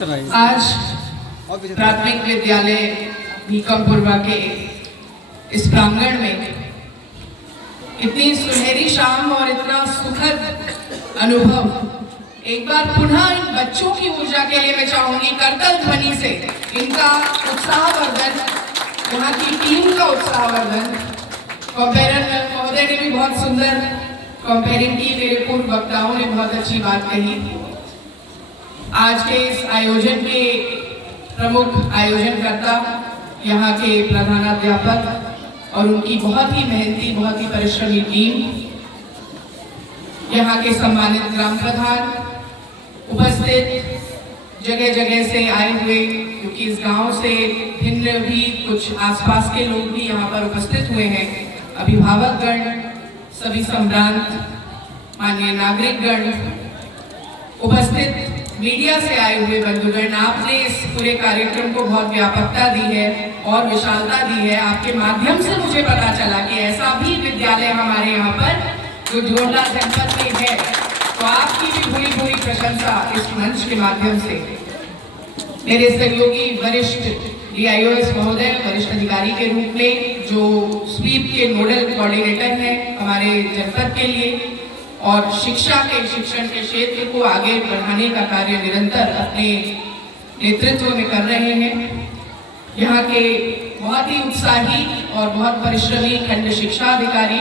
आज प्राथमिक विद्यालय भीकमपुरवा के इस प्रांगण में इतनी सुनहरी शाम और इतना सुखद अनुभव एक बार पुनः इन बच्चों की ऊर्जा के लिए मैं चाहूंगी करतल ध्वनि से इनका उत्साहवर्धन, यहाँ की टीम का उत्साहवर्धन। कंपेरर महोदय ने भी बहुत सुंदर कंपेयरिंग की, मेरे पूर्व वक्ताओं ने बहुत अच्छी बात कही। आज के इस आयोजन के प्रमुख आयोजनकर्ता यहाँ के प्रधानाध्यापक और उनकी बहुत ही मेहनती, बहुत ही परिश्रमी टीम, यहाँ के सम्मानित ग्राम प्रधान, उपस्थित जगह जगह से आए हुए, क्योंकि इस गांव से भिन्न भी कुछ आसपास के लोग भी यहाँ पर उपस्थित हुए हैं, अभिभावकगण, सभी सम्भ्रांत माननीय नागरिकगण, उपस्थित मीडिया से आए हुए बंधुगण, आपने इस पूरे कार्यक्रम को बहुत व्यापकता दी है और विशालता दी है। आपके माध्यम से मुझे पता चला कि ऐसा भी विद्यालय हमारे यहाँ पर जो गोंडा जनपद में है, तो आपकी भी भूरी भूरी प्रशंसा इस मंच के माध्यम से। मेरे सहयोगी वरिष्ठ DIOS महोदय, वरिष्ठ अधिकारी के रूप में जो स्वीप के नोडल कोऑर्डिनेटर हैं हमारे जनपद के लिए, और शिक्षण के क्षेत्र को आगे बढ़ाने का कार्य निरंतर अपने नेतृत्व में कर रहे हैं। यहाँ के बहुत ही उत्साही और बहुत परिश्रमी खंड शिक्षा अधिकारी,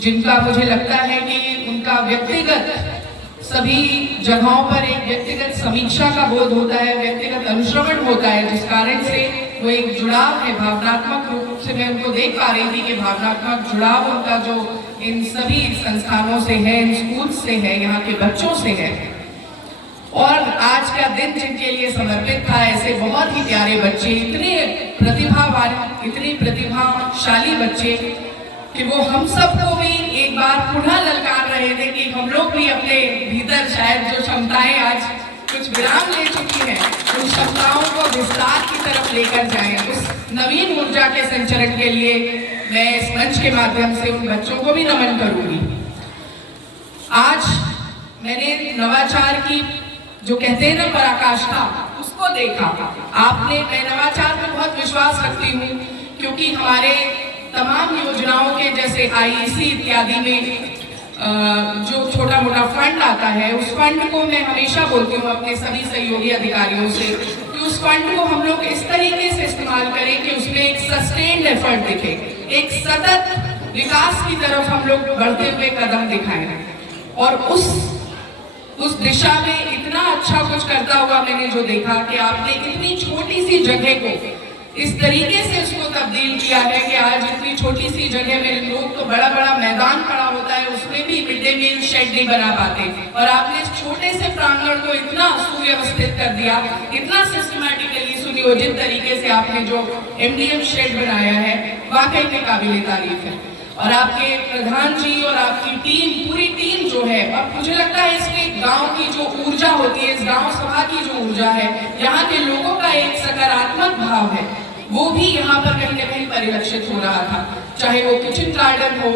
जिनका मुझे लगता है कि उनका व्यक्तिगत सभी जगहों पर एक व्यक्तिगत समीक्षा का बोध होता है, व्यक्तिगत अनुश्रवण होता है, जिस कारण से वो एक जुड़ाव है। भावनात्मक रूप से मैं उनको देख पा रही थी कि भावनात्मक जुड़ाव उनका जो इन सभी संस्थानों से है, इन स्कूल से है, यहाँ के बच्चों से है। और आज का दिन जिनके लिए समर्पित था, ऐसे बहुत ही प्यारे बच्चे, इतने प्रतिभावान, इतने प्रतिभाशाली बच्चे कि वो हम सबको भी एक बार पुनः ललकार रहे थे कि हम लोग भी अपने भीतर शायद जो क्षमताएं आज कुछ विराम ले चुकी हैं, उन क्षमताओं को विस्तार की तरफ लेकर जाएं। उस नवीन ऊर्जा के संचरण के लिए मैं इस मंच के माध्यम से उन बच्चों को भी नमन करूंगी। आज मैंने नवाचार की जो कहते हैं ना पराकाष्ठा, उसको देखा। मैं नवाचार में बहुत विश्वास रखती हूँ, क्योंकि हमारे तमाम योजनाओं के जैसे IEC इत्यादि में जो छोटा मोटा फंड आता है, उस फंड को मैं हमेशा बोलती हूँ अपने सभी सहयोगी अधिकारियों से कि उस फंड को हम लोग इस तरीके से इस्तेमाल करें कि उसमें एक सस्टेन्ड एफर्ट दिखे, एक सतत विकास की तरफ हम लोग बढ़ते हुए कदम दिखाएं। और उस दिशा में इतना अच्छा कुछ करता हुआ मैंने जो देखा कि आपने इतनी छोटी सी जगह को इस तरीके से उसको तब्दील किया है कि आज इतनी छोटी सी जगह में लोग तो बड़ा बड़ा मैदान पड़ा होता है, उसमें भी मिड डे मील शेड नहीं बना पाते, और आपने इस छोटे से प्रांगण को इतना सुव्यवस्थित कर दिया, इतना सिस्टमैटिकली सुनियोजित तरीके से आपने जो MDM शेड बनाया है, वाकई में काबिले तारीफ है। और आपके प्रधान जी और आपकी टीम, पूरी टीम जो है, और मुझे लगता है इसमें गांव की जो ऊर्जा होती है, इस गांव सभा की जो ऊर्जा है, यहाँ के लोगों का एक सकारात्मक भाव है, वो भी यहाँ पर कहीं न कहीं परिलक्षित हो रहा था। चाहे वो किचन गार्डन हो,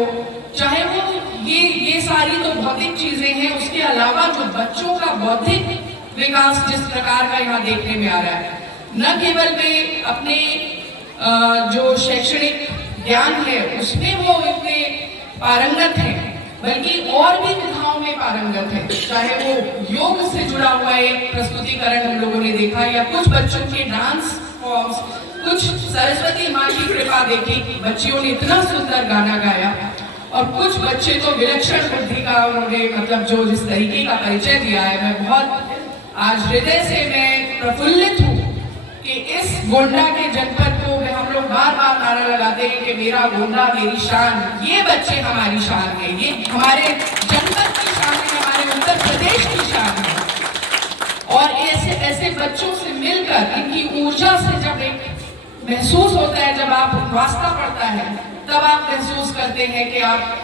चाहे वो ये सारी तो भौतिक चीजें हैं, उसके अलावा जो बच्चों का बौद्धिक विकास जिस प्रकार का यहाँ देखने में आ रहा है, न केवल वे अपने जो शैक्षणिक ज्ञान है उसमें वो इतने पारंगत हैं, बल्कि और भी विधाओं में पारंगत है। चाहे वो योग से जुड़ा हुआ एक प्रस्तुतिकरण हम लोगों ने देखा, या कुछ बच्चों के डांस फॉर्म्स, कुछ सरस्वती माँ की कृपा देखी, बच्चियों ने इतना सुंदर गाना गाया, और कुछ बच्चे तो विलक्षण बुद्धि का उन्होंने मतलब जो जिस तरीके का परिचय दिया है, मैं बहुत आज हृदय से मैं प्रफुल्लित हूँ कि इस गोंडा के जनपद को हम लोग बार बार नारा लगाते हैं कि मेरा गोंडा मेरी शान। ये बच्चे हमारी शान है, ये हमारे जनपद की शान है, हमारे उत्तर प्रदेश की शान है। और ऐसे बच्चों से मिलकर इनकी ऊर्जा से जब एक महसूस होता है, जब आप वास्ता पड़ता है, तब आप महसूस करते हैं कि आप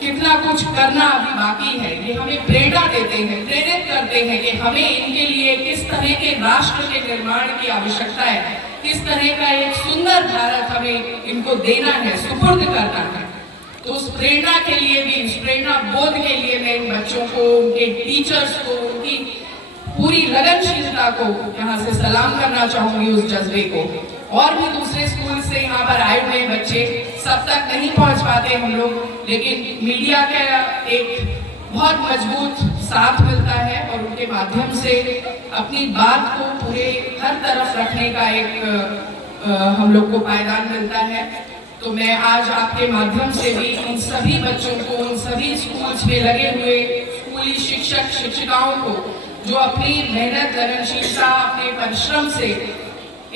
कितना कुछ करना अभी बाकी है। ये हमें प्रेरणा देते हैं, प्रेरित करते हैं कि हमें इनके लिए किस तरह के राष्ट्र के निर्माण की आवश्यकता है, किस तरह का एक सुंदर भारत हमें इनको देना है, सुपुर्द करना है। तो उस प्रेरणा के लिए भी, उस प्रेरणा बोध के लिए मैं इन बच्चों को, उनके टीचर्स को, उनकी पूरी लगनशीलता को यहाँ से सलाम करना चाहूंगी, उस जज्बे को। और भी दूसरे स्कूल से यहाँ पर आए हुए बच्चे, सब तक नहीं पहुँच पाते हम लोग, लेकिन मीडिया का एक बहुत मजबूत साथ मिलता है और उनके माध्यम से अपनी बात को पूरे हर तरफ रखने का एक हम लोग को पायदान मिलता है। तो मैं आज आपके माध्यम से भी उन सभी बच्चों को, उन सभी स्कूल्स में लगे हुए स्कूली शिक्षक शिक्षिकाओं को जो अपनी मेहनत, लगनशीलता, अपने परिश्रम से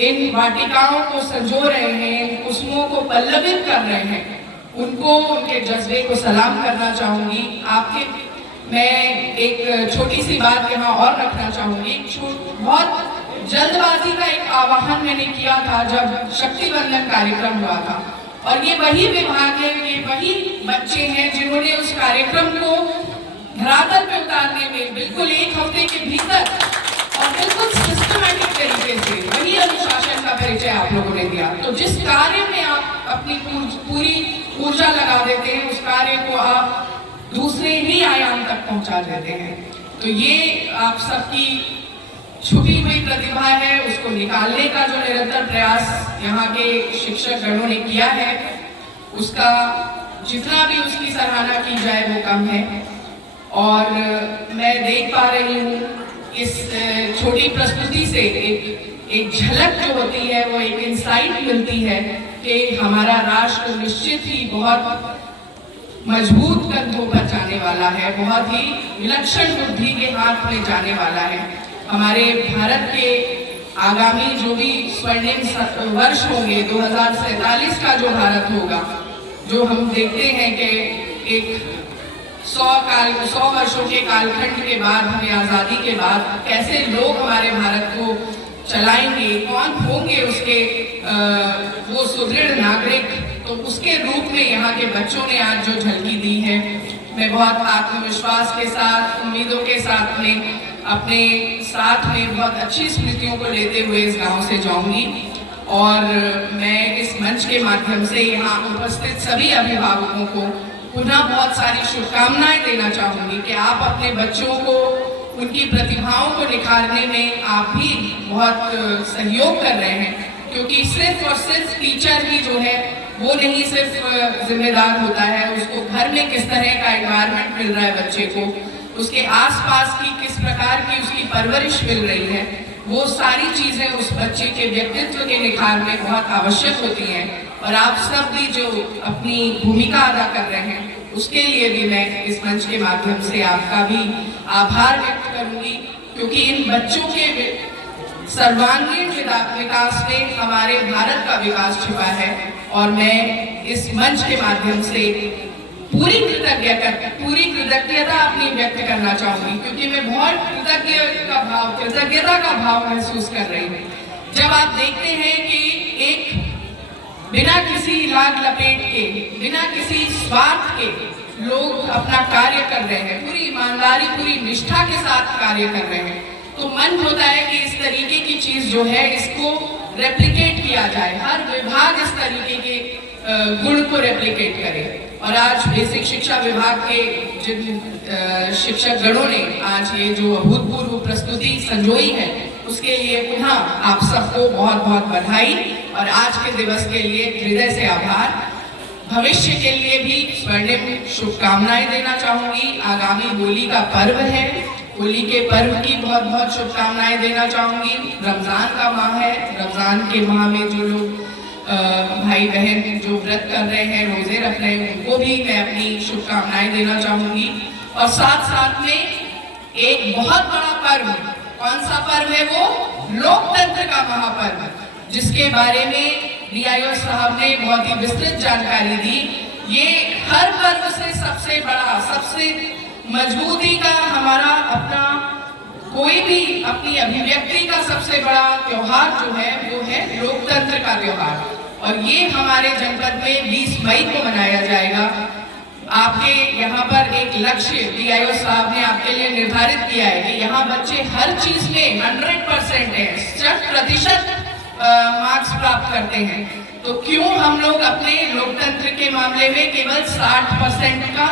इन वाटिकाओं को संजो रहे हैं, इन कुसुमों को पल्लवित कर रहे हैं, उनको, उनके जज्बे को सलाम करना चाहूंगी। आपके मैं एक छोटी सी बात यहाँ और रखना चाहूंगी। बहुत जल्दबाजी का एक आह्वान मैंने किया था जब शक्ति बंधन कार्यक्रम हुआ था, और ये वही विभाग है, ये वही बच्चे हैं जिन्होंने उस कार्यक्रम को धरातल पे उतारने में बिल्कुल एक हफ्ते के भीतर और बिल्कुल सिस्टमैटिक तरीके से वही अनुशासन का परिचय आप लोगों ने दिया। तो जिस कार्य में आप अपनी पूरी ऊर्जा लगा देते हैं, उस कार्य को आप दूसरे ही आयाम तक पहुंचा देते हैं। तो ये आप सबकी छुपी हुई प्रतिभा है, उसको निकालने का जो निरंतर प्रयास यहाँ के शिक्षक गणों ने किया है, उसका जितना भी उसकी सराहना की जाए वो कम है। और मैं देख पा रही हूँ इस छोटी प्रस्तुति से एक झलक जो होती है, वो एक इंसाइट मिलती है कि हमारा राष्ट्र निश्चित ही बहुत मजबूत कंधों पर जाने वाला है, बहुत ही विलक्षण बुद्धि के हाथ में जाने वाला है। हमारे भारत के आगामी जो भी स्वर्णिम वर्ष होंगे, 2047 का जो भारत होगा, जो हम देखते हैं कि एक 100 वर्षों के कालखंड के बाद, हमें आज़ादी के बाद कैसे लोग हमारे भारत को चलाएंगे, कौन होंगे उसके वो सुदृढ़ नागरिक, तो उसके रूप में यहाँ के बच्चों ने आज जो झलकी दी है, मैं बहुत आत्मविश्वास के साथ, उम्मीदों के साथ में अपने साथ में बहुत अच्छी स्मृतियों को लेते हुए इस गांव से जाऊंगी। और मैं इस मंच के माध्यम से यहाँ उपस्थित सभी अभिभावकों को पुनः बहुत सारी शुभकामनाएं देना चाहूँगी कि आप अपने बच्चों को, उनकी प्रतिभाओं को निखारने में आप भी बहुत सहयोग कर रहे हैं, क्योंकि सिर्फ और सिर्फ टीचर ही जो है वो नहीं सिर्फ जिम्मेदार होता है, उसको घर में किस तरह का एनवायरनमेंट मिल रहा है बच्चे को, उसके आसपास की किस प्रकार की उसकी परवरिश मिल रही है, वो सारी चीज़ें उस बच्चे के व्यक्तित्व के निखार में बहुत आवश्यक होती हैं। और आप सब भी जो अपनी भूमिका अदा कर रहे हैं, उसके लिए भी मैं इस मंच के माध्यम से आपका भी आभार व्यक्त करूंगी, क्योंकि इन बच्चों के सर्वांगीण विकास में हमारे भारत का विकास छिपा है। और मैं इस मंच के माध्यम से पूरी कृतज्ञता अपनी व्यक्त करना चाहूंगी, क्योंकि मैं बहुत कृतज्ञता का भाव महसूस कर रही हूँ जब आप देखते हैं कि एक बिना किसी लाग लपेट के, बिना किसी स्वार्थ के लोग अपना कार्य कर रहे हैं, पूरी ईमानदारी, पूरी निष्ठा के साथ कार्य कर रहे हैं। तो मन होता है कि इस तरीके की चीज जो है इसको रेप्लिकेट किया जाए, हर विभाग इस तरीके के गुण को रेप्लिकेट करे। और आज बेसिक शिक्षा विभाग के जिन शिक्षक गणों ने आज ये जो अभूतपूर्व प्रस्तुति संजोई है, उसके लिए पुनः आप सबको बहुत बहुत बधाई और आज के दिवस के लिए हृदय से आभार। भविष्य के लिए भी स्वर्णिम शुभकामनाएं देना चाहूंगी। आगामी होली का पर्व है, होली के पर्व की बहुत बहुत शुभकामनाएं देना चाहूंगी। रमजान का माह है, रमजान के माह में जो लोग भाई बहन जो व्रत कर रहे हैं, रोजे रख रहे हैं, उनको भी मैं अपनी शुभकामनाएं देना चाहूंगी। और साथ साथ में एक बहुत बड़ा पर्व, कौन सा पर्व है वो? लोकतंत्र का महापर्व, जिसके बारे में डीआईओ साहब ने बहुत ही विस्तृत जानकारी दी। ये हर पर्व से सबसे बड़ा, सबसे मजबूती का हमारा अपना कोई भी अपनी अभिव्यक्ति का सबसे बड़ा त्योहार जो है वो है लोकतंत्र का त्योहार। और ये हमारे जनपद में 20 मई को मनाया जाएगा। आपके यहाँ पर एक लक्ष्य डीआईओ साहब ने आपके लिए निर्धारित किया है कि यहाँ बच्चे हर चीज में 100% है, 100% मार्क्स प्राप्त करते हैं। तो क्यों हम लोग अपने लोकतंत्र के मामले में केवल 60% का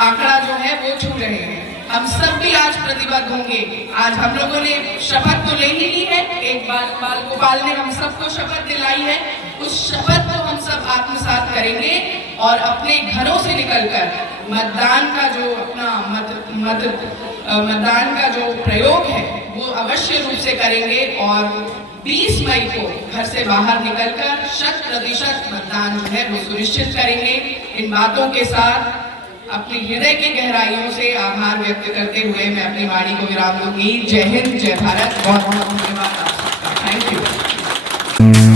आंकड़ा जो है वो छू रहे हैं? हम सब भी आज प्रतिबद्ध होंगे। आज हम लोगों ने शपथ तो ले ही ली है, एक बाल गोपाल ने हम सबको शपथ दिलाई है, उस शपथ को हम सब आत्मसात करेंगे और अपने घरों से निकलकर मतदान का जो अपना मतदान का जो प्रयोग है वो अवश्य रूप से करेंगे और 20 मई को घर से बाहर निकलकर 100% मतदान जो है वो सुनिश्चित करेंगे। इन बातों के साथ अपनी हृदय की गहराइयों से आभार व्यक्त करते हुए मैं अपनी वाणी को विराम दूंगी। जय हिंद, जय भारत, बहुत बहुत धन्यवाद आप सबका। Thank you.